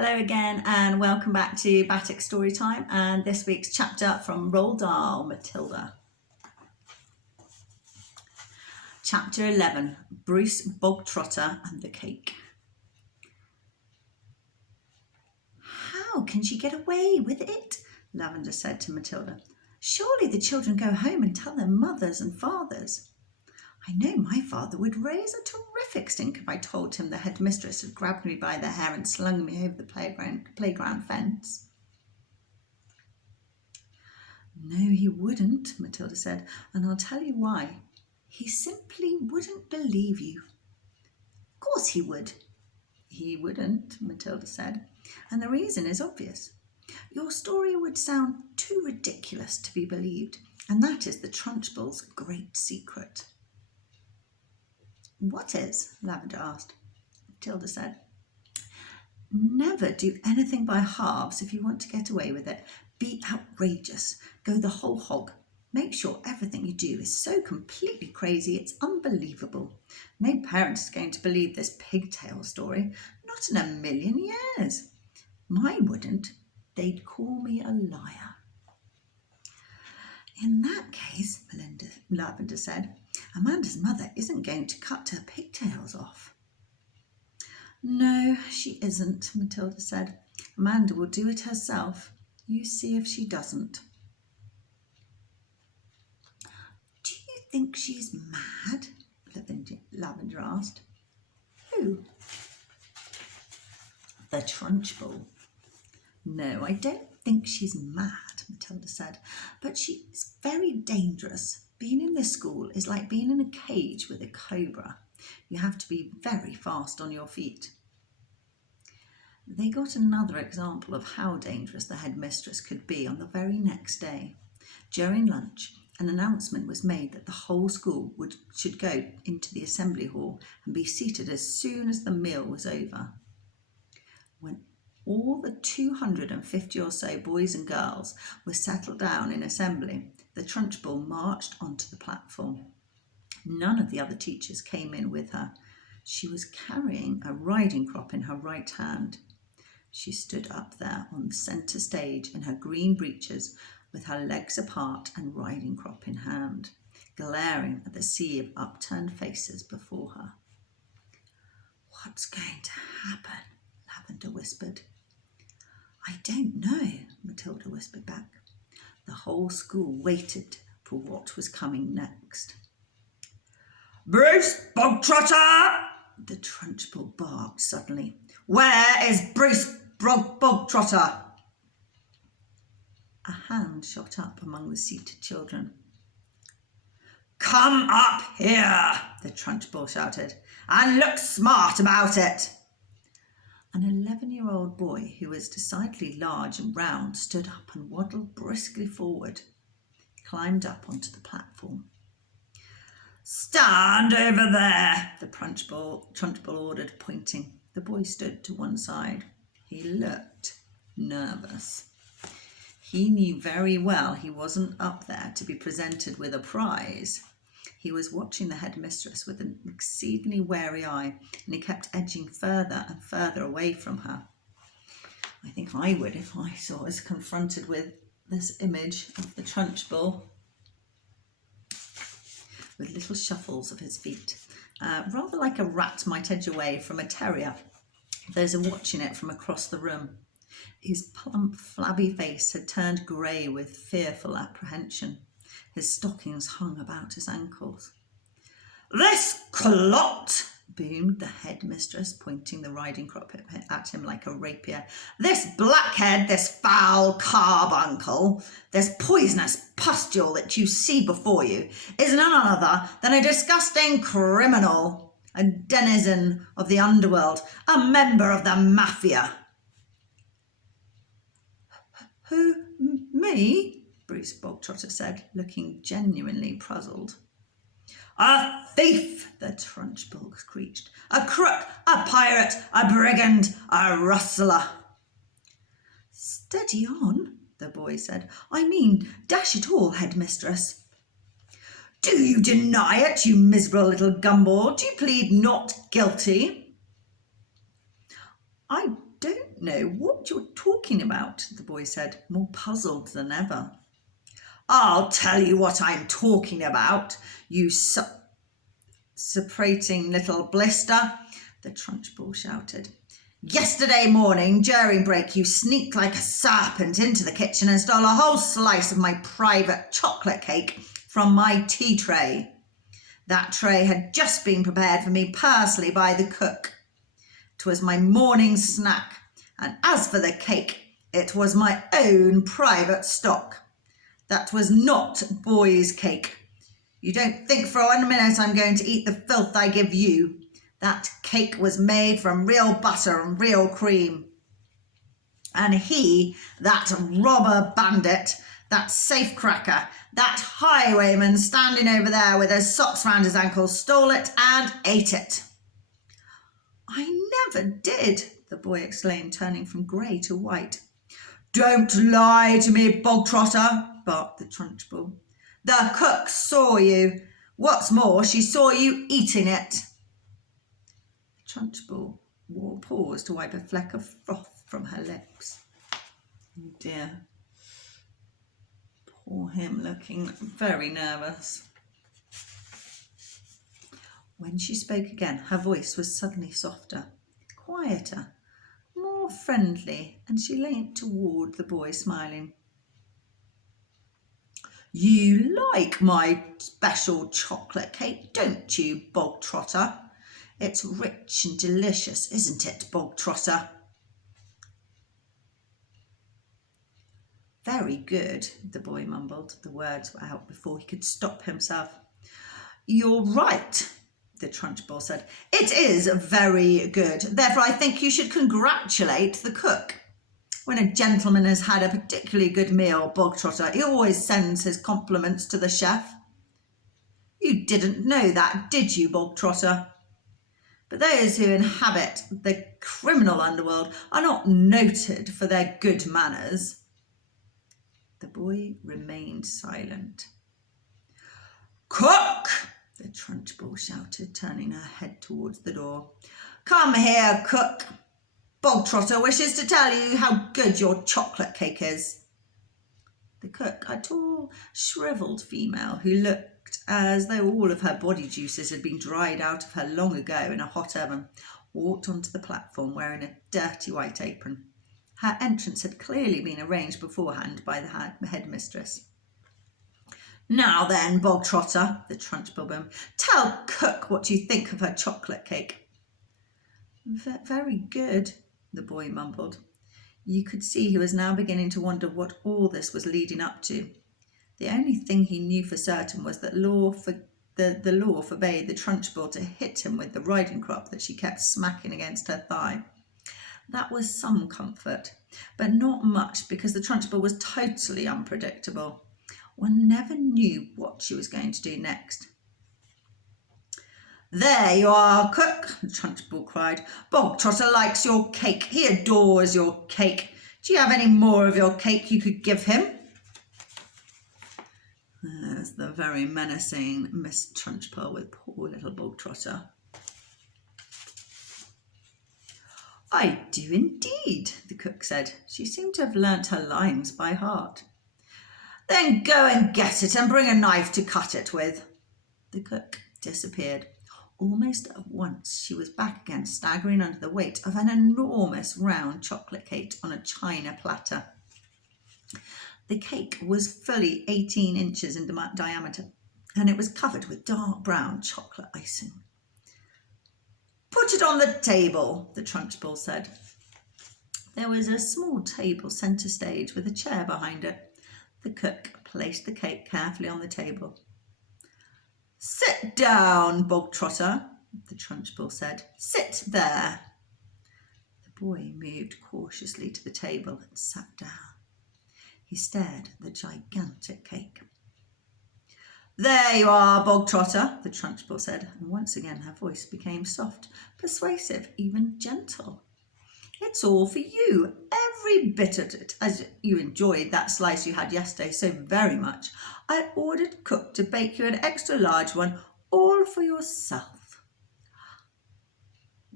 Hello again and welcome back to BATUK Storytime and this week's chapter from Roald Dahl, Matilda. Chapter 11, Bruce Bogtrotter and the Cake. How can she get away with it? Lavender said to Matilda. Surely the children go home and tell their mothers and fathers. I know my father would raise a terrific stink if I told him the headmistress had grabbed me by the hair and slung me over the playground fence. No, he wouldn't, Matilda said, and I'll tell you why. He simply wouldn't believe you. Of course he would. He wouldn't, Matilda said, and the reason is obvious. Your story would sound too ridiculous to be believed, and that is the Trunchbull's great secret. What is? Lavender asked. Matilda said, never do anything by halves if you want to get away with it. Be outrageous. Go the whole hog. Make sure everything you do is so completely crazy it's unbelievable. No parent is going to believe this pigtail story. Not in a million years. Mine wouldn't. They'd call me a liar. In that case, Lavender said, Amanda's mother isn't going to cut her pigtails off. No, she isn't, Matilda said. Amanda will do it herself. You see if she doesn't. Do you think she's mad? Lavender asked. Who? The Trunchbull. No, I don't think she's mad, Matilda said, but she's very dangerous. Being in this school is like being in a cage with a cobra. You have to be very fast on your feet. They got another example of how dangerous the headmistress could be on the very next day. During lunch, an announcement was made that the whole school should go into the assembly hall and be seated as soon as the meal was over. When all the 250 or so boys and girls were settled down in assembly, the Trunchbull marched onto the platform. None of the other teachers came in with her. She was carrying a riding crop in her right hand. She stood up there on the centre stage in her green breeches with her legs apart and riding crop in hand, glaring at the sea of upturned faces before her. What's going to happen? Lavender whispered. I don't know, Matilda whispered back. The whole school waited for what was coming next. Bruce Bogtrotter! The Trunchbull barked suddenly. Where is Bruce Bogtrotter? A hand shot up among the seated children. Come up here, the Trunchbull shouted, and look smart about it. An 11-year-old boy who was decidedly large and round stood up and waddled briskly forward. He climbed up onto the platform. Stand over there, the Trunchbull ordered, pointing. The boy stood to one side. He looked nervous. He knew very well he wasn't up there to be presented with a prize. He was watching the headmistress with an exceedingly wary eye, and he kept edging further and further away from her. I think I would if I was confronted with this image of the Trunchbull with little shuffles of his feet, rather like a rat might edge away from a terrier. Those are watching it from across the room. His plump, flabby face had turned grey with fearful apprehension. His stockings hung about his ankles. This clot, boomed the headmistress, pointing the riding crop at him like a rapier. This blackhead, this foul carbuncle, this poisonous pustule that you see before you is none other than a disgusting criminal, a denizen of the underworld, a member of the mafia. Who, me? Bruce Bogtrotter said, looking genuinely puzzled. A thief, the Trunchbull screeched. A crook, a pirate, a brigand, a rustler. Steady on, the boy said. I mean, dash it all, headmistress. Do you deny it, you miserable little gumball? Do you plead not guilty? I don't don't know what you're talking about, the boy said, more puzzled than ever. I'll tell you what I'm talking about, you separating little blister, the Trunchbull shouted. Yesterday morning, during break, you sneaked like a serpent into the kitchen and stole a whole slice of my private chocolate cake from my tea tray. That tray had just been prepared for me personally by the cook. 'Twas my morning snack, and as for the cake, it was my own private stock. That was not boy's cake. You don't think for 1 minute I'm going to eat the filth I give you. That cake was made from real butter and real cream. And he, that robber bandit, that safecracker, that highwayman standing over there with his socks round his ankles, stole it and ate it. I never did, the boy exclaimed, turning from grey to white. Don't lie to me, Bogtrotter, barked the Trunchbull. The cook saw you. What's more, she saw you eating it. The Trunchbull paused to wipe a fleck of froth from her lips. Oh dear. Poor him, looking very nervous. When she spoke again, her voice was suddenly softer, quieter, more friendly, and she leaned toward the boy, smiling. You like my special chocolate cake, don't you, Bogtrotter? It's rich and delicious, isn't it, Bogtrotter? Very good, the boy mumbled. The words were out before he could stop himself. You're right, the Trunchbull said. It is very good. Therefore, I think you should congratulate the cook. When a gentleman has had a particularly good meal, Bogtrotter, he always sends his compliments to the chef. You didn't know that, did you, Bogtrotter? But those who inhabit the criminal underworld are not noted for their good manners. The boy remained silent. Cook! The Trunchbull shouted, turning her head towards the door. Come here, cook. Bogtrotter wishes to tell you how good your chocolate cake is. The cook, a tall, shriveled female who looked as though all of her body juices had been dried out of her long ago in a hot oven, walked onto the platform wearing a dirty white apron. Her entrance had clearly been arranged beforehand by the headmistress. Now then, Bogtrotter, the Trunchbull boomed, tell cook what you think of her chocolate cake. Very good, the boy mumbled. You could see he was now beginning to wonder what all this was leading up to. The only thing he knew for certain was that the law forbade the Trunchbull to hit him with the riding crop that she kept smacking against her thigh. That was some comfort, but not much, because the Trunchbull was totally unpredictable. One never knew what she was going to do next. There you are, cook, the Trunchbull cried. Bogtrotter likes your cake. He adores your cake. Do you have any more of your cake you could give him? There's the very menacing Miss Trunchbull with poor little Bogtrotter. I do indeed, the cook said. She seemed to have learnt her lines by heart. Then go and get it and bring a knife to cut it with. The cook disappeared. Almost at once she was back again, staggering under the weight of an enormous round chocolate cake on a china platter. The cake was fully 18 inches in diameter, and it was covered with dark brown chocolate icing. Put it on the table, the Trunchbull said. There was a small table centre stage with a chair behind it. The cook placed the cake carefully on the table. Sit down, Bogtrotter, the Trunchbull said. Sit there. The boy moved cautiously to the table and sat down. He stared at the gigantic cake. There you are, Bogtrotter, the Trunchbull said, and once again her voice became soft, persuasive, even gentle. It's all for you, every bit of it, as you enjoyed that slice you had yesterday so very much. I ordered cook to bake you an extra large one, all for yourself.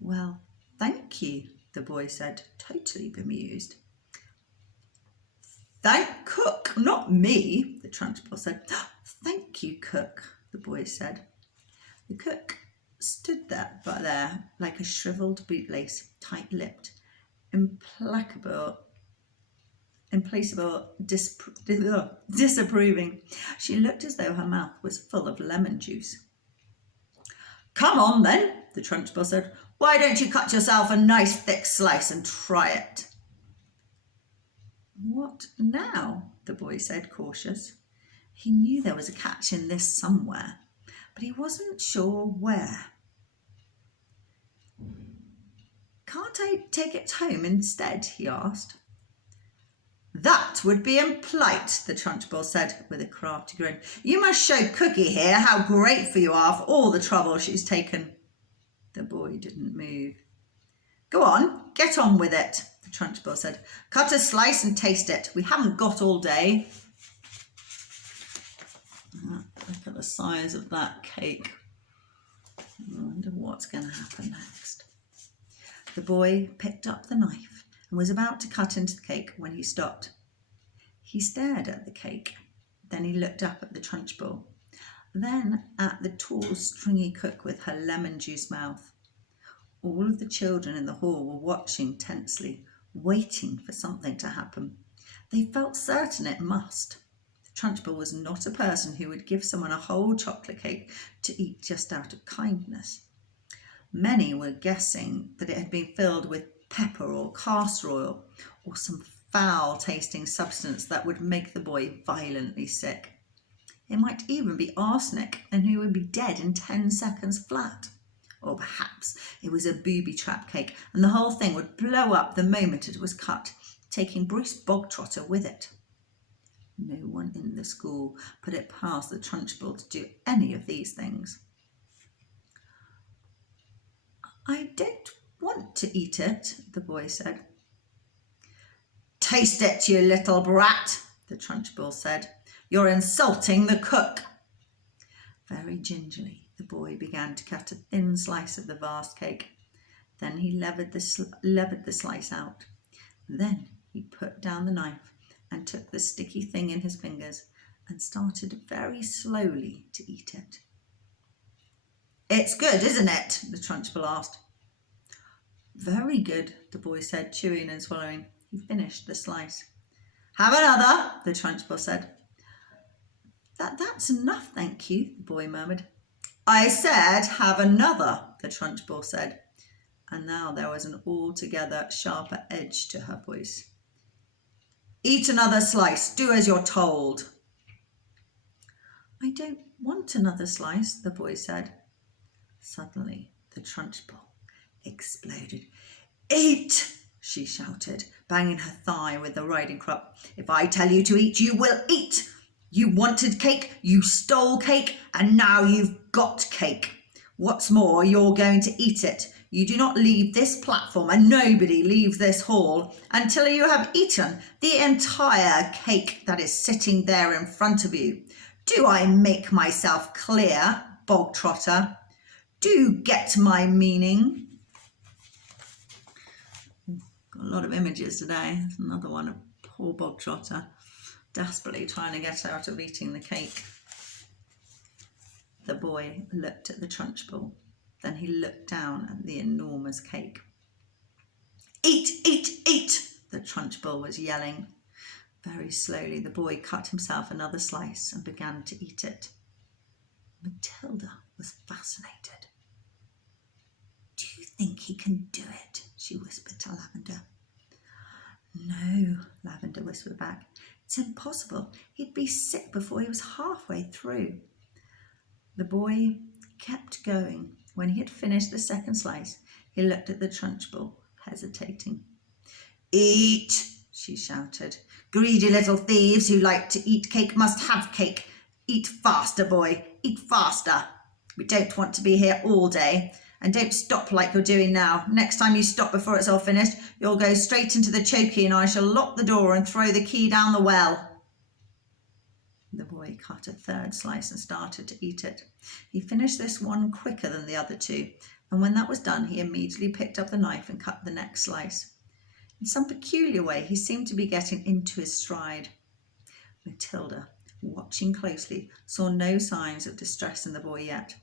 Well, thank you, the boy said, totally bemused. Thank cook, not me, the Trunchbull said. Thank you, cook, the boy said. The cook stood there like a shriveled bootlace, tight-lipped, implacable, disapproving. She looked as though her mouth was full of lemon juice. Come on then, the Trunchbull said. Why don't you cut yourself a nice thick slice and try it? What now? The boy said, cautious. He knew there was a catch in this somewhere, but he wasn't sure where. Can't I take it home instead? He asked. That would be impolite, the Trunchbull said with a crafty grin. You must show Cookie here how grateful you are for all the trouble she's taken. The boy didn't move. Go on, get on with it, the Trunchbull said. Cut a slice and taste it. We haven't got all day. Look at the size of that cake. I wonder what's going to happen next. The boy picked up the knife and was about to cut into the cake when he stopped. He stared at the cake. Then he looked up at the Trunchbull. Then at the tall, stringy cook with her lemon juice mouth. All of the children in the hall were watching tensely, waiting for something to happen. They felt certain it must. The Trunchbull was not a person who would give someone a whole chocolate cake to eat just out of kindness. Many were guessing that it had been filled with pepper or castor oil or some foul-tasting substance that would make the boy violently sick. It might even be arsenic, and he would be dead in 10 seconds flat. Or perhaps it was a booby trap cake, and the whole thing would blow up the moment it was cut, taking Bruce Bogtrotter with it. No one in the school put it past the Trunchbull to do any of these things. I don't want to eat it, the boy said. Taste it, you little brat, the Trunchbull said. You're insulting the cook. Very gingerly, the boy began to cut a thin slice of the vast cake. Then he levered the slice out. Then he put down the knife and took the sticky thing in his fingers and started very slowly to eat it. It's good, isn't it? The Trunchbull asked. Very good, the boy said, chewing and swallowing. He finished the slice. Have another, the Trunchbull said. That's enough, thank you, the boy murmured. I said have another, the Trunchbull said. And now there was an altogether sharper edge to her voice. Eat another slice, do as you're told. I don't want another slice, the boy said. Suddenly, the Trunchbull exploded. Eat, she shouted, banging her thigh with the riding crop. If I tell you to eat, you will eat. You wanted cake, you stole cake, and now you've got cake. What's more, you're going to eat it. You do not leave this platform, and nobody leaves this hall until you have eaten the entire cake that is sitting there in front of you. Do I make myself clear, Bogtrotter? Do you get my meaning? Got a lot of images today. There's another one of poor Bogtrotter desperately trying to get out of eating the cake. The boy looked at the Trunchbull. Then he looked down at the enormous cake. Eat, eat, eat, the Trunchbull was yelling. Very slowly, the boy cut himself another slice and began to eat it. Matilda was fascinated. Do you think he can do it? She whispered to Lavender. No, Lavender whispered back. It's impossible. He'd be sick before he was halfway through. The boy kept going. When he had finished the second slice, he looked at the Trunchbull, hesitating. Eat, she shouted. Greedy little thieves who like to eat cake must have cake. Eat faster, boy, eat faster. We don't want to be here all day. And don't stop like you're doing now. Next time you stop before it's all finished, you'll go straight into the chokey and I shall lock the door and throw the key down the well. The boy cut a third slice and started to eat it. He finished this one quicker than the other two, and when that was done, he immediately picked up the knife and cut the next slice. In some peculiar way, he seemed to be getting into his stride. Matilda, watching closely, saw no signs of distress in the boy yet.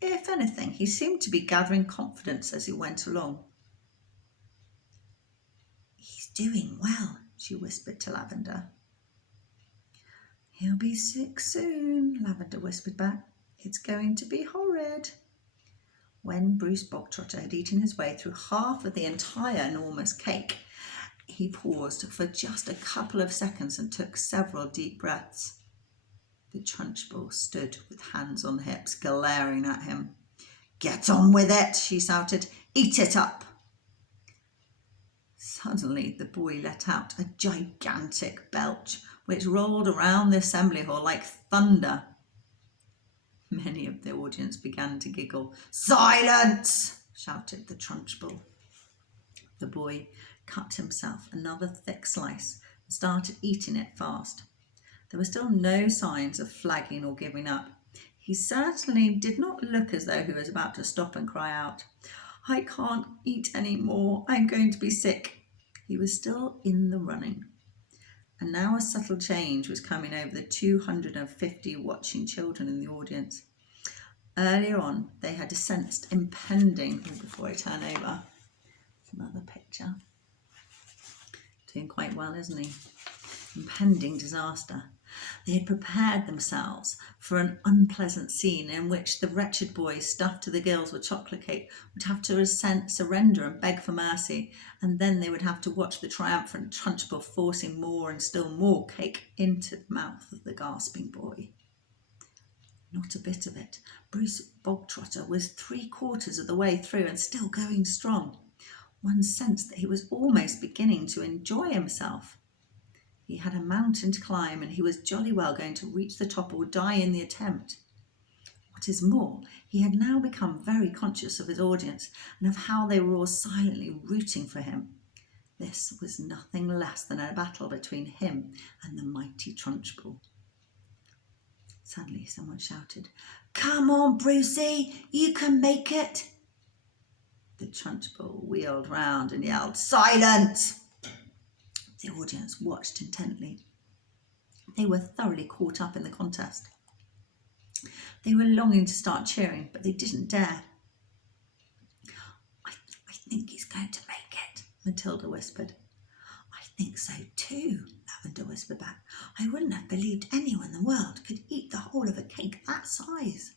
If anything, he seemed to be gathering confidence as he went along. He's doing well, she whispered to Lavender. He'll be sick soon, Lavender whispered back. It's going to be horrid. When Bruce Bogtrotter had eaten his way through half of the entire enormous cake, he paused for just a couple of seconds and took several deep breaths. The Trunchbull stood with hands on hips, glaring at him. Get on with it, she shouted. Eat it up. Suddenly the boy let out a gigantic belch, which rolled around the assembly hall like thunder. Many of the audience began to giggle. Silence! Shouted the Trunchbull. The boy cut himself another thick slice and started eating it fast. There were still no signs of flagging or giving up. He certainly did not look as though he was about to stop and cry out, I can't eat any more. I'm going to be sick. He was still in the running. And now a subtle change was coming over the 250 watching children in the audience. Earlier on, they had sensed impending, before I turn over, another picture. Doing quite well, isn't he? Impending disaster. They had prepared themselves for an unpleasant scene in which the wretched boy, stuffed to the gills with chocolate cake, would have to surrender and beg for mercy, and then they would have to watch the triumphant Trunchbull forcing more and still more cake into the mouth of the gasping boy. Not a bit of it. Bruce Bogtrotter was 3/4 of the way through and still going strong. One sensed that he was almost beginning to enjoy himself. He had a mountain to climb, and he was jolly well going to reach the top or die in the attempt. What is more, he had now become very conscious of his audience and of how they were all silently rooting for him. This was nothing less than a battle between him and the mighty Trunchbull. Suddenly someone shouted, Come on, Brucey, you can make it. The Trunchbull wheeled round and yelled, Silence! The audience watched intently. They were thoroughly caught up in the contest. They were longing to start cheering, but they didn't dare. I think he's going to make it, Matilda whispered. I think so too, Lavender whispered back. I wouldn't have believed anyone in the world could eat the whole of a cake that size.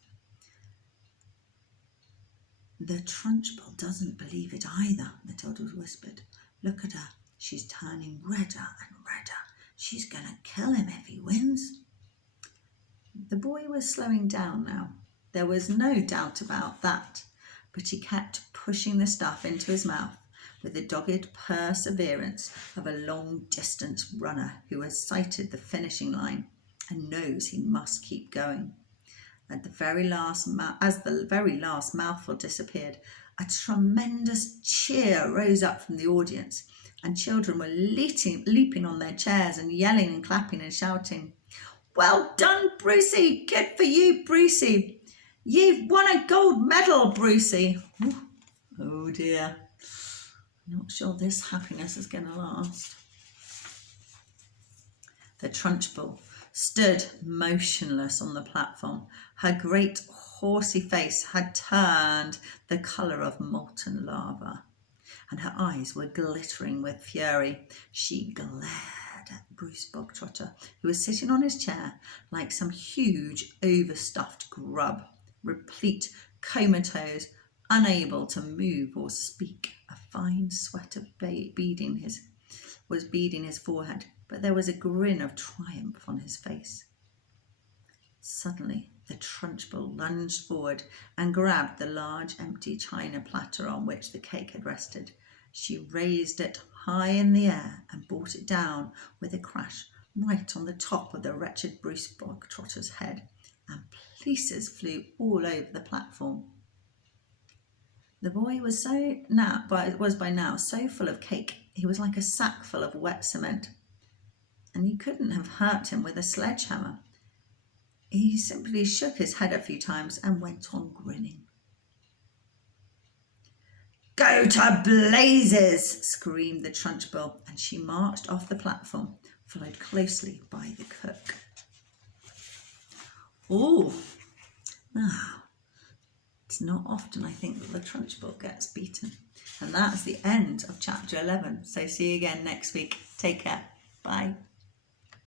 The Trunchbull doesn't believe it either, Matilda whispered. Look at her. She's turning redder and redder. She's going to kill him if he wins. The boy was slowing down now. There was no doubt about that, but he kept pushing the stuff into his mouth with the dogged perseverance of a long-distance runner who has sighted the finishing line and knows he must keep going. As the very last mouthful disappeared, a tremendous cheer rose up from the audience, and children were leaping on their chairs and yelling and clapping and shouting, Well done, Brucey! Good for you, Brucey! You've won a gold medal, Brucey! Oh dear. I'm not sure this happiness is going to last. The Trunchbull stood motionless on the platform. Her great horsey face had turned the colour of molten lava, and her eyes were glittering with fury. She glared at Bruce Bogtrotter, who was sitting on his chair like some huge overstuffed grub, replete, comatose, unable to move or speak. A fine sweat of beading his forehead, but there was a grin of triumph on his face. Suddenly, the Trunchbull lunged forward and grabbed the large empty china platter on which the cake had rested. She raised it high in the air and brought it down with a crash right on the top of the wretched Bruce Bogtrotter's head, and pieces flew all over the platform. The boy was by now so full of cake, he was like a sack full of wet cement, and you couldn't have hurt him with a sledgehammer. He simply shook his head a few times and went on grinning. Go to blazes, screamed the Trunchbull, and she marched off the platform, followed closely by the cook. Oh, now, it's not often I think that the Trunchbull gets beaten. And that's the end of chapter 11. So see you again next week. Take care. Bye.